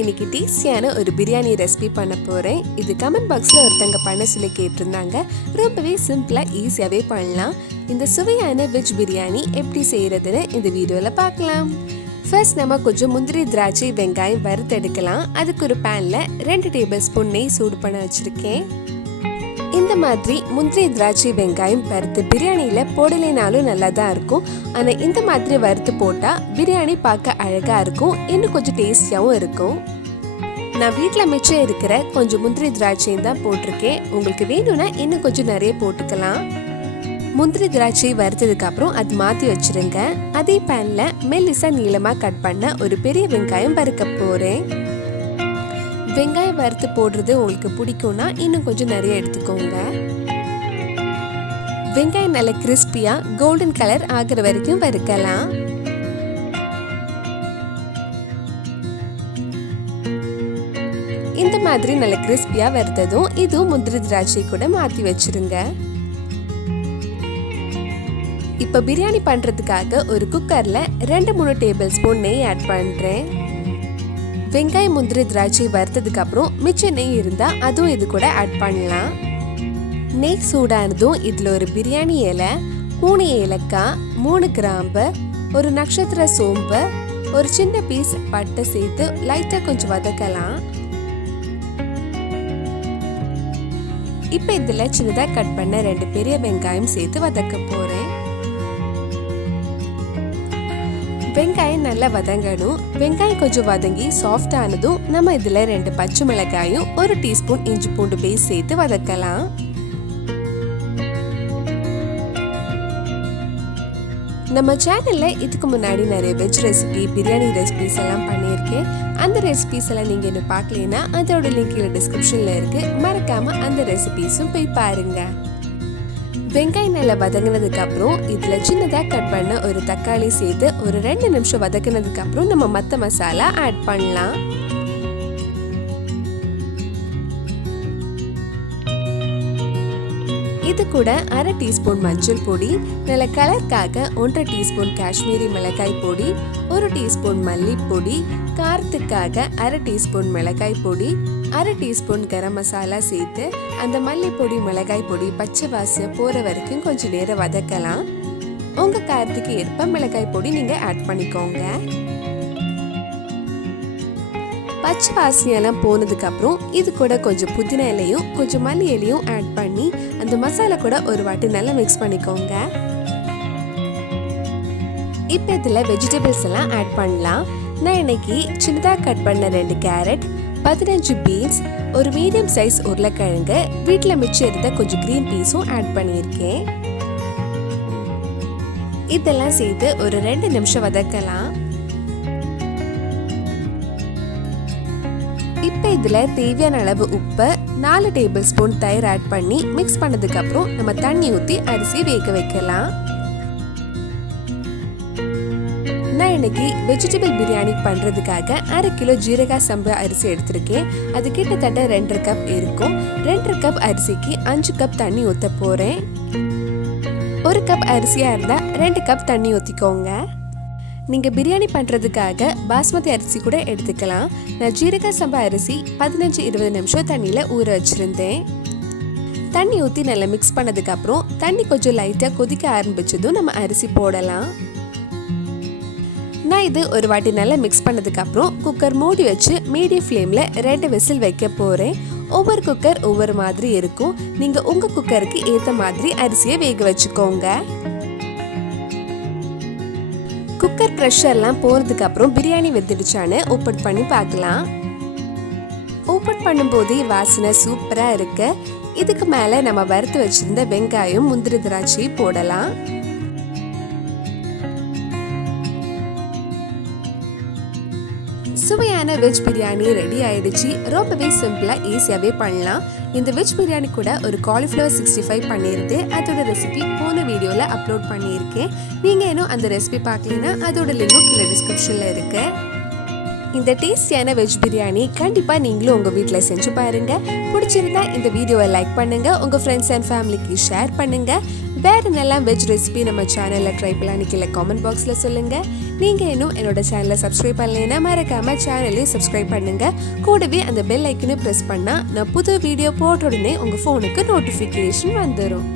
இன்னைக்கு டேஸ்டியான ஒரு பிரியாணி ரெசிபி பண்ண போகிறேன். இது கமெண்ட் பாக்ஸில் ஒருத்தங்க பண்ண சொல்லி கேட்டிருந்தாங்க. ரொம்பவே சிம்பிளாக ஈஸியாகவே பண்ணலாம். இந்த சுவையான வெஜ் பிரியாணி எப்படி செய்கிறதுன்னு இந்த வீடியோவில் பார்க்கலாம். ஃபர்ஸ்ட் நம்ம கொஞ்சம் முந்திரி, திராட்சை, வெங்காயம் வறுத்தெடுக்கலாம். அதுக்கு ஒரு பேனில் 2 டேபிள் ஸ்பூன் நெய் சூடு பண்ண வச்சுருக்கேன். இந்த மாதிரி முந்திரி, திராட்சை, வெங்காயம் வறுத்து பிரியாணியில் போடலைனாலும் நல்லா தான் இருக்கும். ஆனால் இந்த மாதிரி வறுத்து போட்டால் பிரியாணி பார்க்க அழகாக இருக்கும், இன்னும் கொஞ்சம் டேஸ்டியாகவும் இருக்கும். நான் வீட்டில் மிச்சம் இருக்கிற கொஞ்சம் முந்திரி, திராட்சையும் தான் போட்டிருக்கேன். உங்களுக்கு வேணும்னா இன்னும் கொஞ்சம் நிறைய போட்டுக்கலாம். முந்திரி, திராட்சை வறுத்ததுக்கு அப்புறம் அது மாற்றி வச்சிருங்க. அதே பேனில் மெல்லிசா நீளமாக கட் பண்ண ஒரு பெரிய வெங்காயம் வறுக்க போகிறேன். வெங்காயம் வறுத்து போடுறது உங்களுக்கு பிடிக்கும்னா இன்னும் கொஞ்சம் நிறைய எடுத்துக்கோங்க. வெங்காயம் நல்ல கிறிஸ்பியா கோல்டன் கலர் ஆகிற வரைக்கும் வறுக்கலாம். இந்த மாதிரி நல்ல கிறிஸ்பியா வறுத்ததும் இதுவும் முந்திரி, திராட்சை கூட மாத்தி வச்சிருங்க. இப்ப பிரியாணி பண்றதுக்காக ஒரு குக்கர்ல 2-3 டேபிள் ஸ்பூன் நெய் ஆட் பண்றேன். வெங்காயம், முந்திரி, திராட்சை வறுத்ததுக்கு அப்புறம் மிச்ச நெய் இருந்தா அதுவும் இது கூட ஆட் பண்ணலாம். நெய் சூடானதும் இதுல ஒரு பிரியாணி இலை, 3 ஏலக்காய், 3 கிராம்பு, ஒரு நட்சத்திர சோம்பு, ஒரு சின்ன பீஸ் பட்டை சேர்த்து லைட்டா கொஞ்சம் வதக்கலாம். இப்ப இதுல சின்னதா கட் பண்ண 2 பெரிய வெங்காயம் சேர்த்து வதக்க போறேன். வெங்காயம் நல்லா வதங்கணும். வெங்காயம் கொஞ்சம் வதங்கி சாஃப்ட் ஆனதும் நம்ம இதுல 2 பச்சை மிளகாயும் 1 டீஸ்பூன் இஞ்சி பூண்டு பேஸ்ட் சேர்த்து வதக்கலாம். நம்ம சேனல்ல இதுக்கு முன்னாடி நிறைய வெஜ் ரெசிபி, பிரியாணி ரெசிபிஸ் எல்லாம் பண்ணியிருக்கேன். அந்த ரெசிபிஸ் எல்லாம் நீங்க இன்னும் பார்க்கலனா அதோட லிங்க் டிஸ்கிரிப்ஷன்ல இருக்கு, மறக்காம அந்த ரெசிபிஸும் போய் பாருங்க. வெங்காயம் நல்லா வதங்கினதுக்கு அப்புறம் இதுல சின்னதா கட் பண்ண ஒரு தக்காளி சேர்த்து ஒரு 2 நிமிஷம் வதக்கினதுக்கு அப்புறம் நம்ம மத்த மசாலா ஆட் பண்ணலாம். இது கூட 1/2 டீஸ்பூன் மஞ்சள் பொடி, நல்ல கலருக்காக 1/2 டீஸ்பூன் காஷ்மீரி மிளகாய் பொடி, 1 டீஸ்பூன் மல்லிப்பொடி, காரத்துக்காக 1/2 டீஸ்பூன் மிளகாய் பொடி, 1/2 டீஸ்பூன் கரம் மசாலா சேர்த்து அந்த மல்லிப்பொடி, மிளகாய் பொடி பச்சை வாசனை போற வரைக்கும் கொஞ்சம் நேரம் வதக்கலாம். உங்க காரத்துக்கு ஏற்ப மிளகாய் பொடி நீங்க ஆட் பண்ணிக்கோங்க. பச்சை வாசனையெல்லாம் போனதுக்கு அப்புறம் இது கூட கொஞ்சம் புதினா இலையும் கொஞ்சம் மல்லி இலையும் ஆட் பண்ணி அந்த மசாலா கூட ஒரு வாட்டி நல்லா மிக்ஸ் பண்ணிக்கோங்க. இப்போ இதுல வெஜிடபிள்ஸ் எல்லாம் ஆட் பண்ணலாம். நான் இன்னைக்கு சின்னதா கட் பண்ண 2 கேரட், 15 பீன்ஸ், ஒரு மீடியம் சைஸ் உருளைக்கிழங்கு, வீட்டில் மிச்சம் இருந்த கொஞ்சம் கிரீன் பீஸும் ஆட் பண்ணியிருக்கேன். இதெல்லாம் சேர்த்து ஒரு 2 நிமிஷம் வதக்கலாம். இப்போ இதுல தேவையான அளவு உப்பு, 4 டேபிள் ஸ்பூன் தயிர் ஆட் பண்ணி மிக்ஸ் பண்ணதுக்கு அப்புறம் நம்ம தண்ணி ஊற்றி அரிசி வேக வைக்கலாம். நான் இன்னைக்கு வெஜிடபிள் பிரியாணி பண்றதுக்காக 1/2 கிலோ ஜீரக சம்பா அரிசி எடுத்திருக்கேன். அது கிட்டத்தட்ட 2 கப் இருக்கும். 2 கப் அரிசிக்கு 5 கப் தண்ணி ஊற்ற போறேன். 1 கப் அரிசியா இருந்தா 2 கப் தண்ணி ஊற்றிக்கோங்க. நீங்க பிரியாணி பண்றதுக்காக பாஸ்மதி அரிசி கூட எடுத்துக்கலாம். நான் ஜீரக சம்பா அரிசி 15-20 நிமிஷம் தண்ணியில ஊற வச்சிருந்தேன். தண்ணி ஊற்றி நல்லா மிக்ஸ் பண்ணதுக்கு அப்புறம் தண்ணி கொஞ்சம் லைட்டா கொதிக்க ஆரம்பிச்சதும் நம்ம அரிசி போடலாம். நான் இது ஒரு வாட்டி நல்லா மிக்ஸ் பண்ணதுக்கு அப்புறம் குக்கர் மூடி வச்சு மீடியம் ஃப்ளேம்ல 2 விசில் வைக்க போறேன். ஒவ்வொரு குக்கர் ஒவ்வொரு மாதிரி இருக்கும். நீங்க உங்க குக்கருக்கு ஏத்த மாதிரி அரிசியை வேக வச்சுக்கோங்க. குக்கர் ப்ரெஷர் எல்லாம் போனதுக்கு அப்புறம் பிரியாணி வெந்துடுச்சான்னு ஓபன் பண்ணி பார்க்கலாம். ஓபன் பண்ணும்போது வாசனை சூப்பரா இருக்கு. இதுக்கு மேல நம்ம வறுத்து வச்சிருந்த வெங்காயம், முந்திரி, திராட்சை போடலாம். சுவையான வெஜ் பிரியாணி ரெடி ஆயிடுச்சு. ரொம்பவே சிம்பிளா ஈஸியாவே பண்ணலாம். இந்த வெஜ் பிரியாணி கூட ஒரு காலிஃப்ளவர் 65 பண்ணியிருந்து அதோட ரெசிபி போன வீடியோல அப்லோட் பண்ணியிருக்கேன். நீங்க இன்னும் அந்த ரெசிபி பார்க்கலனா அதோட லிங்க் கீழே டிஸ்கிரிப்ஷன்ல இருக்கு. இந்த டேஸ்டியான வெஜ் பிரியாணி கண்டிப்பா நீங்களும் உங்க வீட்ல செஞ்சு பாருங்க. பிடிச்சிருந்தா இந்த வீடியோவை லைக் பண்ணுங்க, உங்க ஃப்ரெண்ட்ஸ் அண்ட் ஃபேமிலிக்கு ஷேர் பண்ணுங்க. வேற என்னெல்லாம் வெஜ் ரெசிபி நம்ம சேனல்ல ட்ரை பண்ணலாம்னு கீழே கமெண்ட் பாக்ஸ்ல சொல்லுங்க. நீங்க இன்னும் என்னோட சேனலை சப்ஸ்கிரைப் பண்ணலைன்னா மறக்காம சேனலையும் சப்ஸ்கிரைப் பண்ணுங்க. கூடவே அந்த பெல் ஐக்கனை பிரஸ் பண்ணா நான் புது வீடியோ போட்ட உடனே உங்க போனுக்கு நோட்டிபிகேஷன் வந்துடும்.